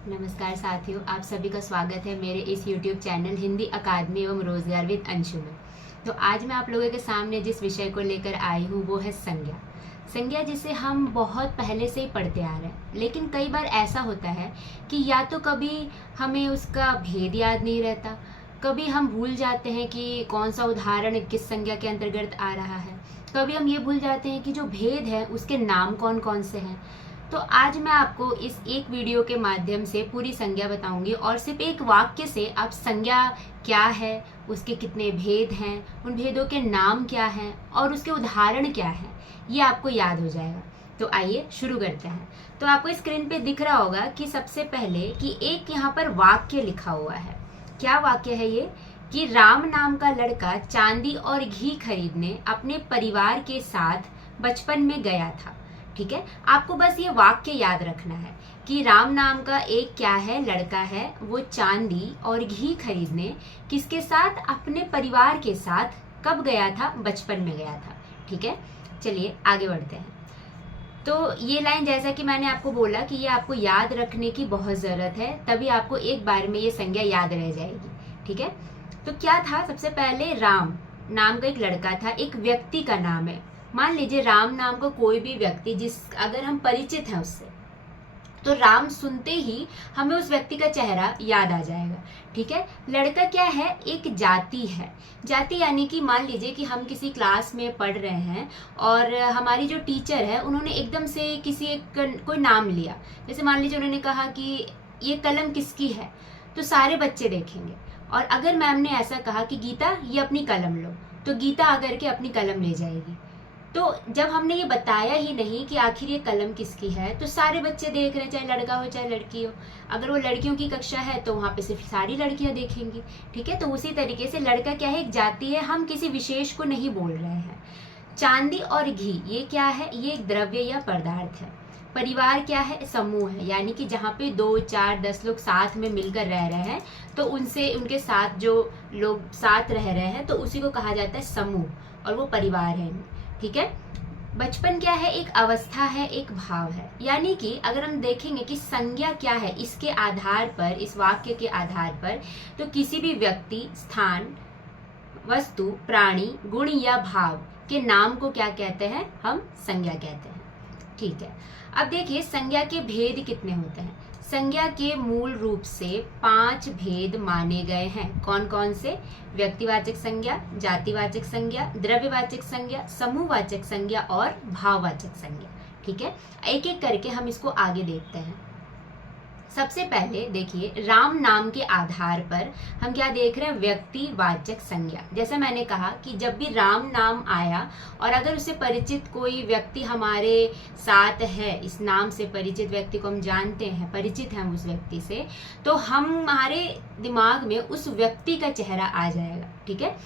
नमस्कार साथियों, आप सभी का स्वागत है मेरे इस YouTube चैनल हिंदी अकादमी एवं रोजगार विद अंशु में। तो आज मैं आप लोगों के सामने जिस विषय को लेकर आई हूँ वो है संज्ञा। संज्ञा जिसे हम बहुत पहले से ही पढ़ते आ रहे हैं, लेकिन कई बार ऐसा होता है कि या तो कभी हमें उसका भेद याद नहीं रहता, कभी हम भूल जाते हैं कि कौन सा उदाहरण किस संज्ञा के अंतर्गत आ रहा है, कभी हम ये भूल जाते हैं कि जो भेद है उसके नाम कौन कौन से हैं। तो आज मैं आपको इस एक वीडियो के माध्यम से पूरी संज्ञा बताऊंगी और सिर्फ एक वाक्य से आप संज्ञा क्या है, उसके कितने भेद हैं, उन भेदों के नाम क्या हैं और उसके उदाहरण क्या हैं, ये आपको याद हो जाएगा। तो आइए शुरू करते हैं। तो आपको स्क्रीन पे दिख रहा होगा कि सबसे पहले कि एक यहाँ पर वाक्य लिखा हुआ है। क्या वाक्य है ये? कि राम नाम का लड़का चांदी और घी खरीदने अपने परिवार के साथ बचपन में गया था। ठीक है, आपको बस ये वाक्य याद रखना है कि राम नाम का एक क्या है, लड़का है, वो चांदी और घी खरीदने किसके साथ? अपने परिवार के साथ। कब गया था? बचपन में गया था। ठीक है, चलिए आगे बढ़ते हैं। तो ये लाइन जैसा कि मैंने आपको बोला कि ये आपको याद रखने की बहुत जरूरत है, तभी आपको एक बार में ये संज्ञा याद रह जाएगी। ठीक है, तो क्या था? सबसे पहले राम नाम का एक लड़का था, एक व्यक्ति का नाम है। मान लीजिए राम नाम का कोई भी व्यक्ति अगर हम परिचित हैं उससे, तो राम सुनते ही हमें उस व्यक्ति का चेहरा याद आ जाएगा। ठीक है, लड़का क्या है? एक जाति है। जाति यानी कि मान लीजिए कि हम किसी क्लास में पढ़ रहे हैं और हमारी जो टीचर है उन्होंने एकदम से किसी एक कोई नाम लिया। जैसे मान लीजिए उन्होंने कहा कि ये कलम किसकी है, तो सारे बच्चे देखेंगे। और अगर मैम ने ऐसा कहा कि गीता ये अपनी कलम लो, तो गीता आकर के अपनी कलम ले जाएगी। तो जब हमने ये बताया ही नहीं कि आखिर ये कलम किसकी है, तो सारे बच्चे देख रहे हैं, चाहे लड़का हो चाहे लड़की हो। अगर वो लड़कियों की कक्षा है तो वहाँ पे सिर्फ सारी लड़कियां देखेंगी। ठीक है, तो उसी तरीके से लड़का क्या है? एक जाति है, हम किसी विशेष को नहीं बोल रहे हैं। चांदी और घी ये क्या है? ये एक द्रव्य या पदार्थ है। परिवार क्या है? समूह है, यानी कि जहाँ पे 2, 4, 10 लोग साथ में मिलकर रह रहे हैं, तो उनके साथ जो लोग साथ रह रहे हैं तो उसी को कहा जाता है समूह, और वो परिवार है। ठीक है, बचपन क्या है? एक अवस्था है, एक भाव है। यानी कि अगर हम देखेंगे कि संज्ञा क्या है इसके आधार पर, इस वाक्य के आधार पर, तो किसी भी व्यक्ति, स्थान, वस्तु, प्राणी, गुण या भाव के नाम को क्या कहते हैं? हम संज्ञा कहते हैं। ठीक है, अब देखिए संज्ञा के भेद कितने होते हैं। संज्ञा के मूल रूप से 5 भेद माने गए हैं। कौन कौन से? व्यक्तिवाचक संज्ञा, जातिवाचक संज्ञा, द्रव्यवाचक संज्ञा, समूहवाचक संज्ञा और भाववाचक संज्ञा। ठीक है, एक एक करके हम इसको आगे देखते हैं। सबसे पहले देखिए, राम नाम के आधार पर हम क्या देख रहे हैं? व्यक्तिवाचक संज्ञा। जैसे मैंने कहा कि जब भी राम नाम आया और अगर उससे परिचित कोई व्यक्ति हमारे साथ है, इस नाम से परिचित व्यक्ति को हम जानते हैं, परिचित हैं उस व्यक्ति से, तो हमारे दिमाग में उस व्यक्ति का चेहरा आ जाएगा। ठीक है,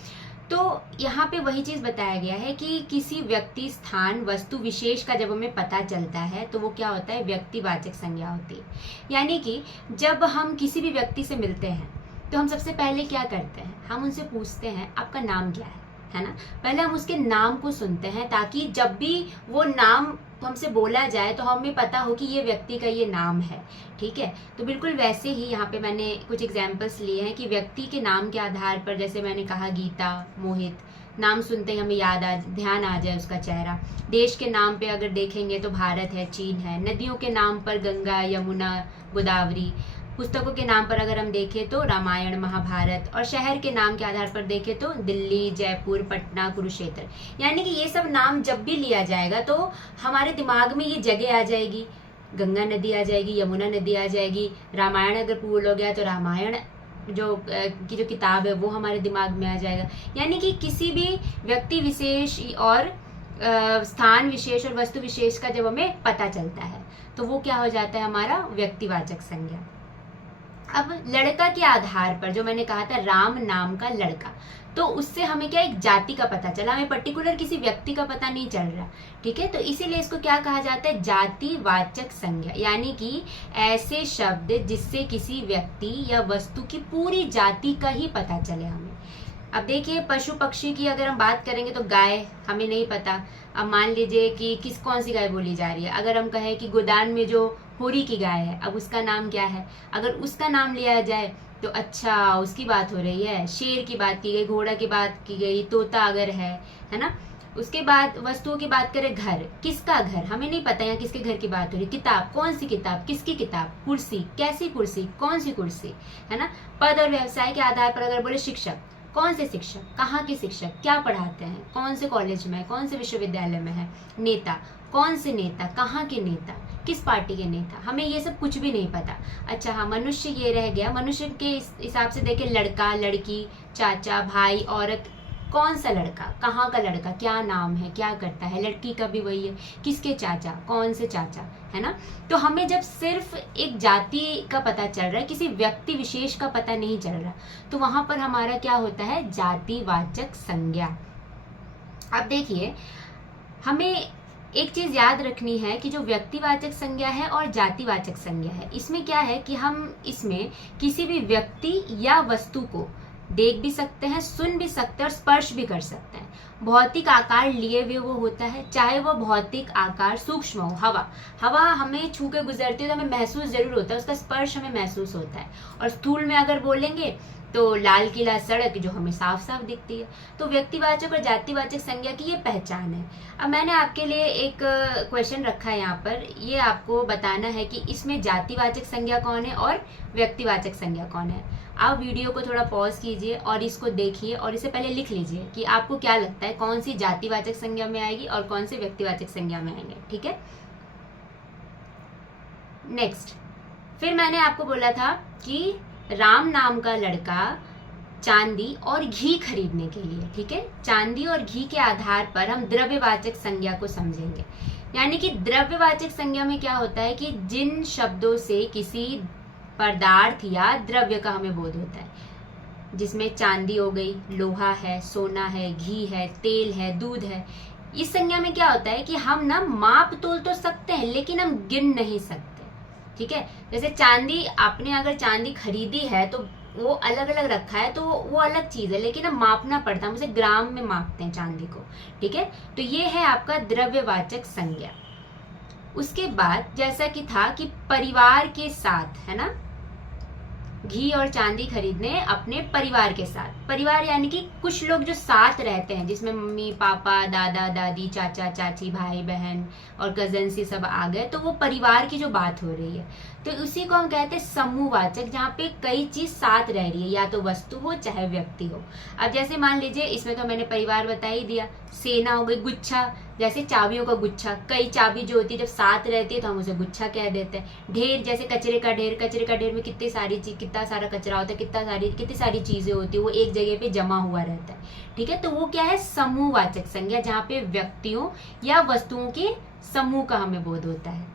तो यहाँ पे वही चीज बताया गया है कि किसी व्यक्ति, स्थान, वस्तु विशेष का जब हमें पता चलता है तो वो क्या होता है? व्यक्तिवाचक संज्ञा होती है। यानी कि जब हम किसी भी व्यक्ति से मिलते हैं तो हम सबसे पहले क्या करते हैं? हम उनसे पूछते हैं आपका नाम क्या है ना? पहले हम उसके नाम को सुनते हैं ताकि जब भी वो नाम हमसे बोला जाए तो हमें पता हो कि ये व्यक्ति का ये नाम है। ठीक है, तो बिल्कुल वैसे ही यहाँ पे मैंने कुछ एग्जाम्पल्स लिए हैं कि व्यक्ति के नाम के आधार पर, जैसे मैंने कहा गीता, मोहित, नाम सुनते ही हमें ध्यान आ जाए उसका चेहरा। देश के नाम पे अगर देखेंगे तो भारत है, चीन है। नदियों के नाम पर गंगा, यमुना, गोदावरी। पुस्तकों के नाम पर अगर हम देखें तो रामायण, महाभारत। और शहर के नाम के आधार पर देखें तो दिल्ली, जयपुर, पटना, कुरुक्षेत्र। यानी कि ये सब नाम जब भी लिया जाएगा तो हमारे दिमाग में ये जगह आ जाएगी। गंगा नदी आ जाएगी, यमुना नदी आ जाएगी। रामायण अगर पूर्ण हो गया तो रामायण जो किताब है वो हमारे दिमाग में आ जाएगा। यानी कि किसी भी व्यक्ति विशेष और स्थान विशेष और वस्तु विशेष का जब हमें पता चलता है तो वो क्या हो जाता है? हमारा व्यक्तिवाचक संज्ञा। अब लड़का के आधार पर, जो मैंने कहा था राम नाम का लड़का, तो उससे हमें क्या? एक जाति का पता चला, हमें पर्टिकुलर किसी व्यक्ति का पता नहीं चल रहा। ठीक है, तो इसीलिए इसको क्या कहा जाता है? जातिवाचक संज्ञा। यानी कि ऐसे शब्द जिससे किसी व्यक्ति या वस्तु की पूरी जाति का ही पता चले हमें। अब देखिए पशु पक्षी की अगर हम बात करेंगे तो गाय हमें नहीं पता। अब मान लीजिए कि कौन सी गाय बोली जा रही है। अगर हम कहें कि गोदान में जो होरी की गाय है, अब उसका नाम क्या है? अगर उसका नाम लिया जाए तो अच्छा उसकी बात हो रही है, शेर की बात की गई, घोड़ा की बात की गई, तोता अगर है ना। उसके बाद वस्तुओं की बात करें, घर, किसका घर? हमें नहीं पता यहाँ किसके घर की बात हो रही। किताब, कौन सी किताब, किसकी किताब? कुर्सी, कैसी कुर्सी, कौन सी कुर्सी, है ना। पद और व्यवसाय के आधार पर अगर बोले शिक्षक, कौन से शिक्षक, कहाँ के शिक्षक, क्या पढ़ाते हैं, कौन से कॉलेज में है, कौन से विश्वविद्यालय में है। नेता, कौन से नेता, कहाँ के नेता, किस पार्टी के नेता, हमें ये सब कुछ भी नहीं पता। अच्छा हाँ, मनुष्य ये रह गया। मनुष्य के हिसाब से देखें, लड़का, लड़की, चाचा, भाई, औरत, कौन सा लड़का, कहाँ का लड़का, क्या नाम है, क्या करता है। लड़की का भी वही है, किसके चाचा, कौन से चाचा, है ना। तो हमें जब सिर्फ एक जाति का पता चल रहा है, किसी व्यक्ति विशेष का पता नहीं चल रहा, तो वहां पर हमारा क्या होता है? जातिवाचक संज्ञा। अब देखिए, हमें एक चीज याद रखनी है कि जो व्यक्तिवाचक संज्ञा है और जातिवाचक संज्ञा है, इसमें क्या है कि हम इसमें किसी भी व्यक्ति या वस्तु को देख भी सकते हैं, सुन भी सकते हैं और स्पर्श भी कर सकते हैं। भौतिक आकार लिए हुए वो होता है, चाहे वो भौतिक आकार सूक्ष्म हो। हवा, हवा हमें छू के गुजरती है तो हमें महसूस जरूर होता है, उसका स्पर्श हमें महसूस होता है। और स्थूल में अगर बोलेंगे तो लाल किला सड़क जो हमें साफ साफ दिखती है। तो व्यक्तिवाचक और जातिवाचक संज्ञा की ये पहचान है। अब मैंने आपके लिए एक क्वेश्चन रखा है यहाँ पर, ये आपको बताना है कि इसमें जातिवाचक संज्ञा कौन है और व्यक्तिवाचक संज्ञा कौन है। आप वीडियो को थोड़ा पॉज कीजिए और इसको देखिए और इसे पहले लिख लीजिए कि आपको क्या लगता है कौन सी जातिवाचक संज्ञा में आएगी और कौन सी व्यक्तिवाचक संज्ञा में आएंगे। ठीक है, नेक्स्ट। फिर मैंने आपको बोला था कि राम नाम का लड़का चांदी और घी खरीदने के लिए, ठीक है, चांदी और घी के आधार पर हम द्रव्यवाचक संज्ञा को समझेंगे। यानी कि द्रव्यवाचक संज्ञा में क्या होता है कि जिन शब्दों से किसी पदार्थ या द्रव्य का हमें बोध होता है, जिसमें चांदी हो गई, लोहा है, सोना है, घी है, तेल है, दूध है। इस संज्ञा में क्या होता है कि हम ना माप तोल तो सकते हैं लेकिन हम गिन नहीं सकते। ठीक है, जैसे चांदी, आपने अगर चांदी खरीदी है तो वो अलग अलग रखा है तो वो अलग चीज है, लेकिन अब मापना पड़ता है, हम उसे ग्राम में मापते हैं चांदी को। ठीक है, तो ये है आपका द्रव्यवाचक संज्ञा। उसके बाद जैसा कि था कि परिवार के साथ, है ना, घी और चांदी खरीदने अपने परिवार के साथ। परिवार यानी कि कुछ लोग जो साथ रहते हैं, जिसमें मम्मी पापा, दादा दादी, चाचा चाची, भाई बहन और कजन्स ये सब आ गए, तो वो परिवार की जो बात हो रही है, तो उसी को हम कहते हैं समूहवाचक, जहाँ पे कई चीज साथ रह रही है, या तो वस्तु हो चाहे व्यक्ति हो। अब जैसे मान लीजिए, इसमें तो मैंने परिवार बता ही दिया। सेना हो गई, गुच्छा, जैसे चाबियों का गुच्छा, कई चाबी जो होती है जब साथ रहती है तो हम उसे गुच्छा कह देते हैं। ढेर, जैसे कचरे का ढेर, कचरे का ढेर में कितनी सारी चीज, कितना सारा कचरा होता है, कितनी सारी चीजें होती है, वो एक जगह पे जमा हुआ रहता है। ठीक है, तो वो क्या है? समूहवाचक संज्ञा, जहाँ पे व्यक्तियों या वस्तुओं के समूह का हमें बोध होता है।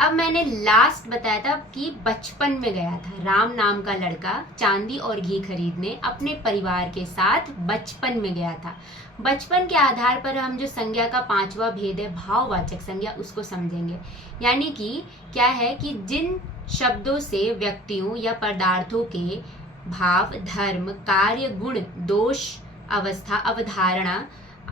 अब मैंने लास्ट बताया था कि बचपन में गया था राम नाम का लड़का चांदी और घी खरीदने अपने परिवार के साथ, बचपन में गया था। बचपन के आधार पर हम जो संज्ञा का पांचवा भेद है भाववाचक संज्ञा, उसको समझेंगे। यानी कि क्या है कि जिन शब्दों से व्यक्तियों या पदार्थों के भाव, धर्म, कार्य, गुण, दोष, अवस्था, अवधारणा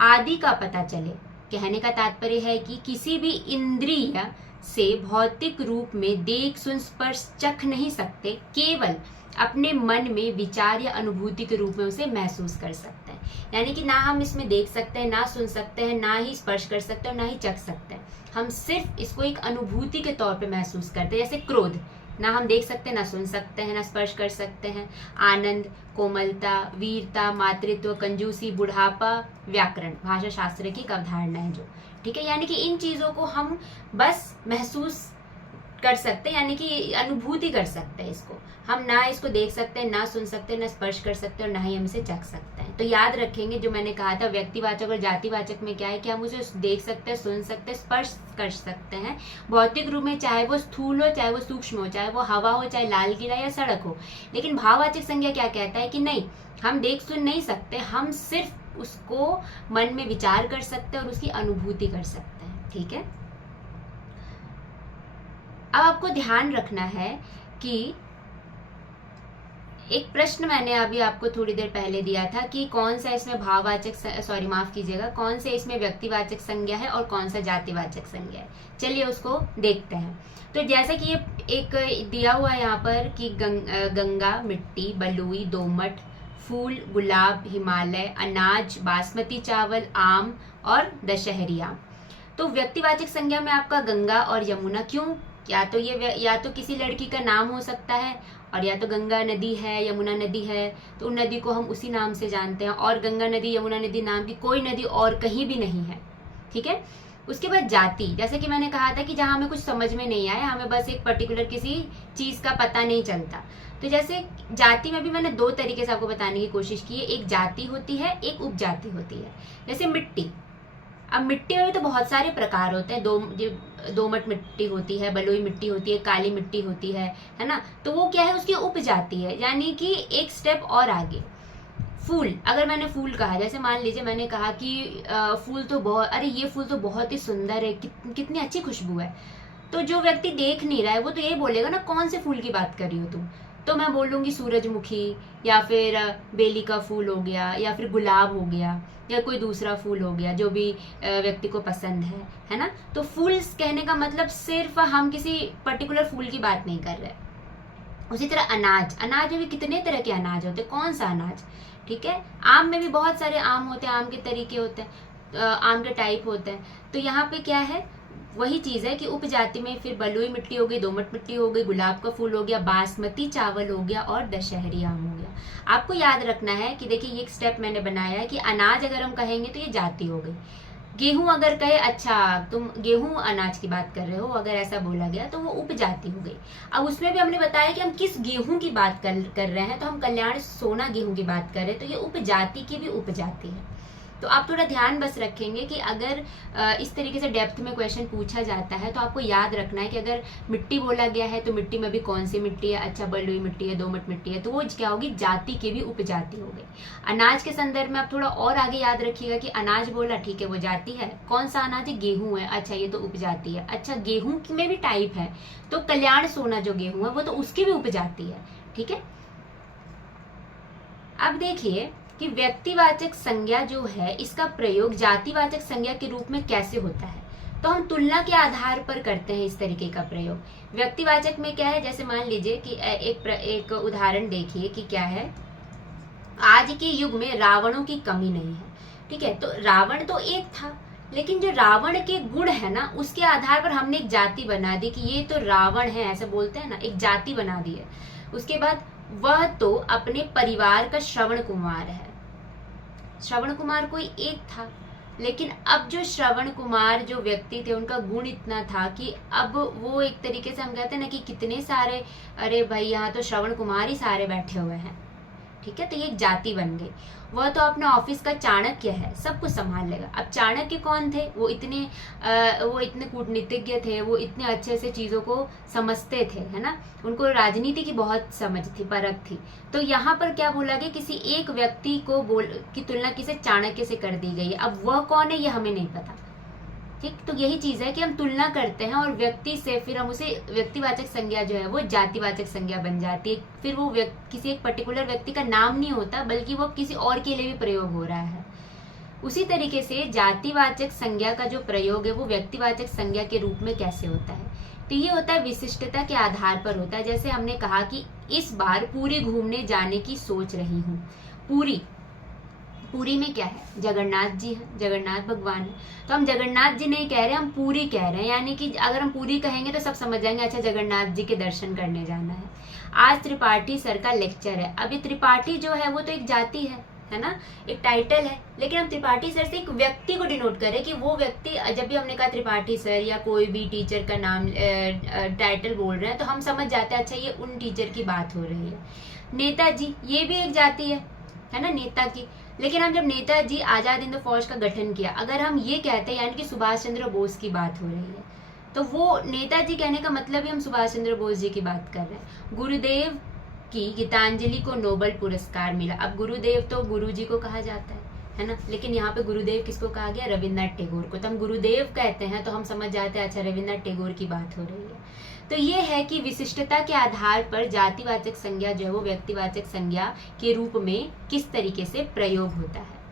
आदि का पता चले। कहने का तात्पर्य है कि किसी भी इंद्रिय से भौतिक रूप में देख, सुन, स्पर्श, चख नहीं सकते, केवल अपने मन में विचार या अनुभूति के रूप में उसे महसूस कर सकते हैं। यानी कि ना हम इसमें देख सकते हैं, ना सुन सकते हैं, ना ही स्पर्श कर सकते हैं, ना ही चख सकते हैं। हम सिर्फ इसको एक अनुभूति के तौर पे महसूस करते हैं। जैसे क्रोध, ना हम देख सकते हैं, ना सुन सकते हैं, ना स्पर्श कर सकते हैं। आनंद, कोमलता, वीरता, मातृत्व, कंजूसी, बुढ़ापा, व्याकरण, भाषा शास्त्र की एक अवधारणा है जो, ठीक है। यानी कि इन चीजों को हम बस महसूस कर सकते हैं, यानी कि अनुभूति कर सकते हैं। इसको हम ना इसको देख सकते हैं, ना सुन सकते हैं, ना स्पर्श कर सकते हैं और ना ही हम इसे चख सकते हैं। तो याद रखेंगे जो मैंने कहा था, व्यक्तिवाचक और जातिवाचक में क्या है कि हम उसे देख सकते हैं, सुन सकते हैं, स्पर्श कर सकते हैं भौतिक रूप में, चाहे वो स्थूल हो, चाहे वो सूक्ष्म हो, चाहे वो हवा हो, चाहे लाल किला या सड़क हो। लेकिन भाववाचक संज्ञा क्या कहता है कि नहीं, हम देख सुन नहीं सकते, हम सिर्फ उसको मन में विचार कर सकते हैं और उसकी अनुभूति कर सकते हैं। ठीक है, अब आपको ध्यान रखना है कि एक प्रश्न मैंने अभी आपको थोड़ी देर पहले दिया था कि कौन सा इसमें भाववाचक, सॉरी माफ कीजिएगा, कौन से इसमें व्यक्तिवाचक संज्ञा है और कौन सा जातिवाचक संज्ञा है। चलिए उसको देखते हैं। तो जैसे कि ये एक दिया हुआ है यहाँ पर कि गंगा, मिट्टी, बलुई, दोमट, फूल, गुलाब, हिमालय, अनाज, बासमती चावल, आम और दशहरी आम। तो व्यक्तिवाचक संज्ञा में आपका गंगा और यमुना, क्यों? या तो किसी लड़की का नाम हो सकता है, और या तो गंगा नदी है, यमुना नदी है, तो उन नदी को हम उसी नाम से जानते हैं, और गंगा नदी, यमुना नदी नाम की कोई नदी और कहीं भी नहीं है। ठीक है। उसके बाद जाति, जैसे कि मैंने कहा था कि जहां हमें कुछ समझ में नहीं आया, हमें बस एक पर्टिकुलर किसी चीज का पता नहीं चलता, तो जैसे जाति में भी मैंने दो तरीके से आपको बताने की कोशिश की है। एक जाति होती है, एक उपजाति होती है। जैसे मिट्टी, अब मिट्टी में भी तो बहुत सारे प्रकार होते हैं। दोमट मिट्टी होती है, बलुई मिट्टी होती है, काली मिट्टी होती है ना। तो वो क्या है, उसकी उपजाति है, यानी कि एक स्टेप और आगे। फूल, अगर मैंने फूल कहा, जैसे मान लीजिए मैंने कहा कि फूल तो बहुत, अरे ये फूल तो बहुत ही सुंदर है, कितनी अच्छी खुशबू है, तो जो व्यक्ति देख नहीं रहा है वो तो ये बोलेगा ना, कौन से फूल की बात कर रही हो तुम? तो मैं बोलूंगी सूरजमुखी, या फिर बेली का फूल हो गया, या फिर गुलाब हो गया, या कोई दूसरा फूल हो गया जो भी व्यक्ति को पसंद है ना। तो फूल कहने का मतलब सिर्फ हम किसी पर्टिकुलर फूल की बात नहीं कर रहे। उसी तरह अनाज, अनाज में भी कितने तरह के अनाज होते हैं, कौन सा अनाज? ठीक है। आम में भी बहुत सारे आम होते हैं, आम के तरीके होते हैं, आम के टाइप होते हैं। तो यहाँ पे क्या है, वही चीज है कि उपजाति में फिर बलुई मिट्टी हो गई, दोमट मिट्टी हो गई, गुलाब का फूल हो गया, बासमती चावल हो गया, और दशहरी आम हो गया। आपको याद रखना है कि देखिए ये एक स्टेप मैंने बनाया है कि अनाज अगर हम कहेंगे तो ये जाति हो गई। गेहूं अगर कहे, अच्छा तुम गेहूं अनाज की बात कर रहे हो, अगर ऐसा बोला गया तो वो उपजाति हो गई। अब उसमें भी हमने बताया कि हम किस गेहूं की बात कर रहे हैं, तो हम कल्याण सोना गेहूं की बात कर रहे हैं, तो ये उपजाति की भी उपजाति है। तो आप थोड़ा ध्यान बस रखेंगे कि अगर इस तरीके से डेप्थ में क्वेश्चन पूछा जाता है तो आपको याद रखना है कि अगर मिट्टी बोला गया है तो मिट्टी में भी कौन सी मिट्टी है, अच्छा बलुई मिट्टी है, दोमट मिट्टी है, तो वो क्या होगी, जाति की भी उपजाति हो गई। अनाज के संदर्भ में आप थोड़ा और आगे याद रखिएगा कि अनाज बोला, ठीक है वो जाति है, कौन सा अनाज है, गेहूं है, अच्छा ये तो उपजाति है। अच्छा गेहूं में भी टाइप है, तो कल्याण सोना जो गेहूं है वो तो उसकी भी उपजाति है। ठीक है। अब देखिए कि व्यक्तिवाचक संज्ञा जो है इसका प्रयोग जातिवाचक संज्ञा के रूप में कैसे होता है। तो हम तुलना के आधार पर करते हैं इस तरीके का प्रयोग। व्यक्तिवाचक में क्या है, जैसे मान लीजिए कि एक उदाहरण देखिए कि क्या है, आज के युग में रावणों की कमी नहीं है। ठीक है। तो रावण तो एक था, लेकिन जो रावण के गुण है ना, उसके आधार पर हमने एक जाति बना दी कि ये तो रावण है, ऐसे बोलते हैं ना, एक जाति बना दी है। उसके बाद वह तो अपने परिवार का श्रवण कुमार है। श्रवण कुमार कोई एक था, लेकिन अब जो श्रवण कुमार जो व्यक्ति थे उनका गुण इतना था कि अब वो एक तरीके से हम कहते हैं ना कि कितने सारे, अरे भाई यहाँ तो श्रवण कुमार ही सारे बैठे हुए हैं। ठीक है। तो ये एक जाति बन गई। वह तो अपने ऑफिस का चाणक्य है, सब कुछ संभाल लेगा। अब चाणक्य कौन थे, वो इतने कूटनीतिज्ञ थे, वो इतने अच्छे से चीजों को समझते थे, है ना, उनको राजनीति की बहुत समझ थी, परख थी। तो यहाँ पर क्या बोला गया, किसी एक व्यक्ति की तुलना किसी चाणक्य से कर दी गई है। अब वह कौन है ये हमें नहीं पता। ठीक। तो यही चीज है कि हम तुलना करते हैं और व्यक्ति से फिर हम उसे व्यक्तिवाचक संज्ञा जो है वो जातिवाचक संज्ञा बन जाती है। फिर वो किसी एक पर्टिकुलर व्यक्ति का नाम नहीं होता, बल्कि वो किसी और के लिए भी प्रयोग हो रहा है। उसी तरीके से जातिवाचक संज्ञा का जो प्रयोग है वो व्यक्तिवाचक संज्ञा के रूप में कैसे होता है, तो ये होता है विशिष्टता के आधार पर होता है। जैसे हमने कहा कि इस बार पुरी घूमने जाने की सोच रही हूँ। पुरी में क्या है, जगन्नाथ जी है, जगन्नाथ भगवान है। तो हम जगन्नाथ जी नहीं कह रहे, हम पुरी कह रहे हैं, यानी कि अगर हम पुरी कहेंगे तो सब समझ जाएंगे अच्छा जगन्नाथ जी के दर्शन करने जाना है। आज त्रिपाठी सर का लेक्चर है। अब ये त्रिपाठी जो है वो तो एक जाति है ना, एक टाइटल है, लेकिन हम त्रिपाठी सर से एक व्यक्ति को डिनोट करें कि वो व्यक्ति, जब भी हमने कहा त्रिपाठी सर या कोई भी टीचर का नाम टाइटल बोल रहे हैं तो हम समझ जाते हैं अच्छा ये उन टीचर की बात हो रही है। नेताजी, ये भी एक जाति है ना, नेता की। लेकिन हम जब नेताजी आजाद हिंद फौज का गठन किया, अगर हम ये कहते हैं यानी कि सुभाष चंद्र बोस की बात हो रही है, तो वो नेताजी कहने का मतलब ही हम सुभाष चंद्र बोस जी की बात कर रहे हैं। गुरुदेव की गीतांजलि को नोबेल पुरस्कार मिला। अब गुरुदेव तो गुरु जी को कहा जाता है, है ना। लेकिन यहाँ पे गुरुदेव किसको कहा गया, रविन्द्रनाथ टैगोर को। तो हम गुरुदेव कहते हैं तो हम समझ जाते हैं अच्छा रविन्द्रनाथ टैगोर की बात हो रही है। तो ये है कि विशिष्टता के आधार पर जातिवाचक संज्ञा जो है वो व्यक्तिवाचक संज्ञा के रूप में किस तरीके से प्रयोग होता है।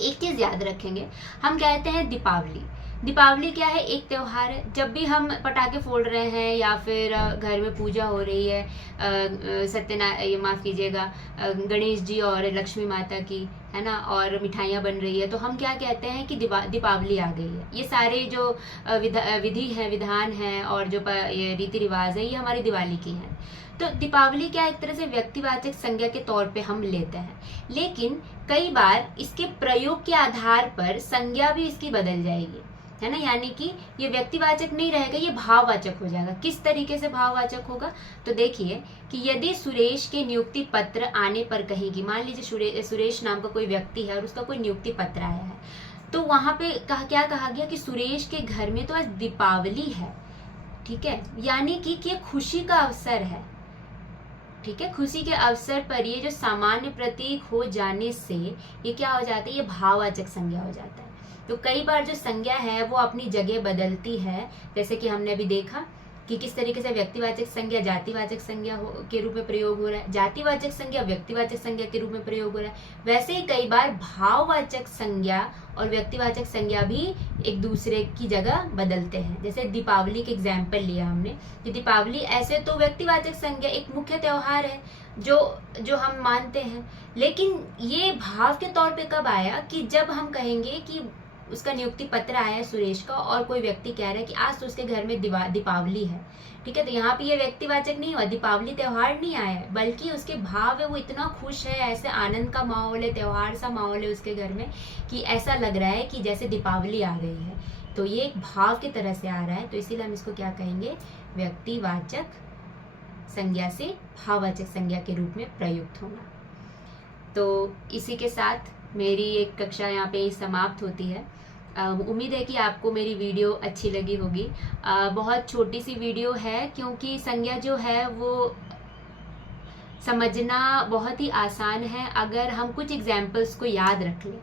एक चीज याद रखेंगे, हम कहते हैं दीपावली। दीपावली क्या है, एक त्योहार है। जब भी हम पटाखे फोड़ रहे हैं या फिर घर में पूजा हो रही है, माफ कीजिएगा, गणेश जी और लक्ष्मी माता की, है ना, और मिठाइयाँ बन रही है, तो हम क्या कहते हैं कि दीपावली आ गई है। ये सारे जो विधि है, विधान है और जो ये रीति रिवाज है, ये हमारी दिवाली की है। तो दीपावली क्या एक तरह से व्यक्तिवाचक संज्ञा के तौर पे हम लेते हैं, लेकिन कई बार इसके प्रयोग के आधार पर संज्ञा भी इसकी बदल जाएगी, है ना। यानी कि ये व्यक्तिवाचक नहीं रहेगा, ये भाववाचक हो जाएगा। किस तरीके से भाववाचक होगा, तो देखिए कि यदि सुरेश के नियुक्ति पत्र आने पर कहेगी, मान लीजिए सुरेश नाम का कोई व्यक्ति है और उसका कोई नियुक्ति पत्र आया है, तो वहां पे क्या कहा गया कि सुरेश के घर में तो आज दीपावली है, ठीक है, यानी कि खुशी का अवसर है, ठीक है। खुशी के अवसर पर ये जो सामान्य प्रतीक हो जाने से ये क्या हो जाता है, ये भाववाचक संज्ञा हो जाता है। तो कई बार जो संज्ञा है वो अपनी जगह बदलती है, जैसे कि हमने अभी देखा कि किस तरीके से व्यक्तिवाचक संज्ञा जातिवाचक संज्ञा के रूप में प्रयोग हो रहा है, जातिवाचक संज्ञा व्यक्तिवाचक संज्ञा के रूप में प्रयोग हो रहा है। वैसे ही कई बार भाववाचक संज्ञा और व्यक्तिवाचक संज्ञा भी एक दूसरे की जगह बदलते हैं। जैसे दीपावली के एग्जाम्पल लिया हमने कि दीपावली ऐसे तो व्यक्तिवाचक संज्ञा एक मुख्य त्योहार है जो हम मानते हैं, लेकिन ये भाव के तौर पे कब आया कि जब हम कहेंगे कि उसका नियुक्ति पत्र आया है सुरेश का और कोई व्यक्ति कह रहा है कि आज तो उसके घर में दीपावली है, ठीक है। तो यहाँ पे ये व्यक्तिवाचक नहीं हुआ, दीपावली त्योहार नहीं आया है, बल्कि उसके भाव है, वो इतना खुश है, ऐसे आनंद का माहौल है, त्योहार सा माहौल है उसके घर में कि ऐसा लग रहा है कि जैसे दीपावली आ गई है। तो ये एक भाव की तरह से आ रहा है, तो इसीलिए हम इसको क्या कहेंगे, व्यक्तिवाचक संज्ञा से भाववाचक संज्ञा के रूप में प्रयुक्त होना। तो इसी के साथ मेरी एक कक्षा यहाँ पे समाप्त होती है। उम्मीद है कि आपको मेरी वीडियो अच्छी लगी होगी। बहुत छोटी सी वीडियो है क्योंकि संज्ञा जो है वो समझना बहुत ही आसान है अगर हम कुछ एग्जाम्पल्स को याद रख लें।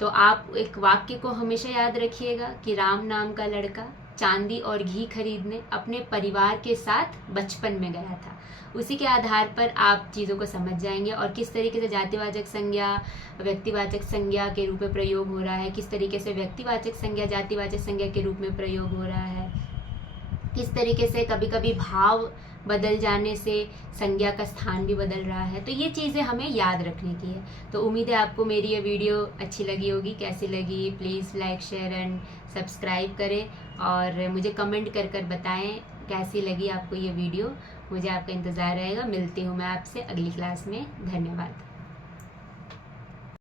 तो आप एक वाक्य को हमेशा याद रखिएगा कि राम नाम का लड़का चांदी और घी खरीदने अपने परिवार के साथ बचपन में गया था। उसी के आधार पर आप चीज़ों को समझ जाएंगे और किस तरीके से जातिवाचक संज्ञा व्यक्तिवाचक संज्ञा के रूप में प्रयोग हो रहा है, किस तरीके से व्यक्तिवाचक संज्ञा जातिवाचक संज्ञा के रूप में प्रयोग हो रहा है, किस तरीके से कभी कभी भाव बदल जाने से संज्ञा का स्थान भी बदल रहा है। तो ये चीज़ें हमें याद रखने की है। तो उम्मीद है आपको मेरी ये वीडियो अच्छी लगी होगी। कैसी लगी please like share and subscribe करें और मुझे कमेंट कर बताएं कैसी लगी आपको ये वीडियो। मुझे आपका इंतज़ार रहेगा। मिलती हूँ मैं आपसे अगली क्लास में। धन्यवाद।